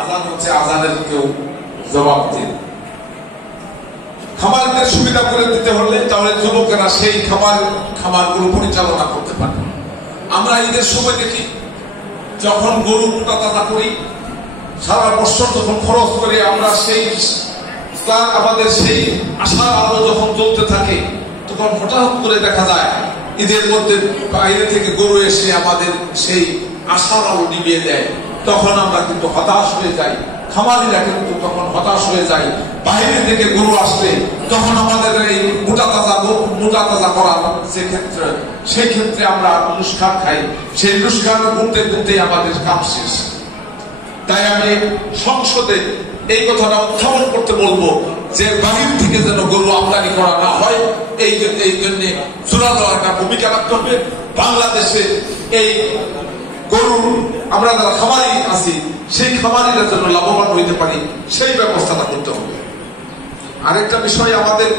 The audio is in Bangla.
আজান হচ্ছে, আজানের কেউ জবাব দিন। খামারদের সুবিধা করে দিতে হলে তাহলে যুবকেরা সেই খামারগুলো পরিচালনা করতে পারে। আমরা ঈদের সময় দেখি যখন গরু মোটা তাজা করি, সারা বছর যখন খরচ করে আমরা আমাদের সেই আশার আলো যখন জ্বলতে থাকে, তখন হঠাৎ করে দেখা যায় ঈদের মধ্যে বাইরে থেকে গরু এসে আমাদের সেই আশার আলো নিভিয়ে দেয়। তখন আমরা কিন্তু হতাশ হয়ে যাই, খামারিরা কিন্তু তখন হতাশ হয়ে যায়। বাইরে থেকে গরু আসলে তখন আমাদের এই মোটা তাজা করার সেই ক্ষেত্রে আমরা নুস্খান খাই, সেই নুস্খান ঘুরতে ঘুরতেই আমাদের কাজ শেষ। তাই আমি সংসদে এই কথাটা উত্থাপন করতে বলবো যে বাহির থেকে যেন গরু আমদানি করা না হয়, এই জন্য জোরালো একটা ভূমিকা রাখতে হবে। বাংলাদেশে এই গরু আমরা যারা খামারি আছি সেই খামারিরা যেন লাভবান হইতে পারি সেই ব্যবস্থাটা করতে হবে। আরেকটা বিষয় আমাদের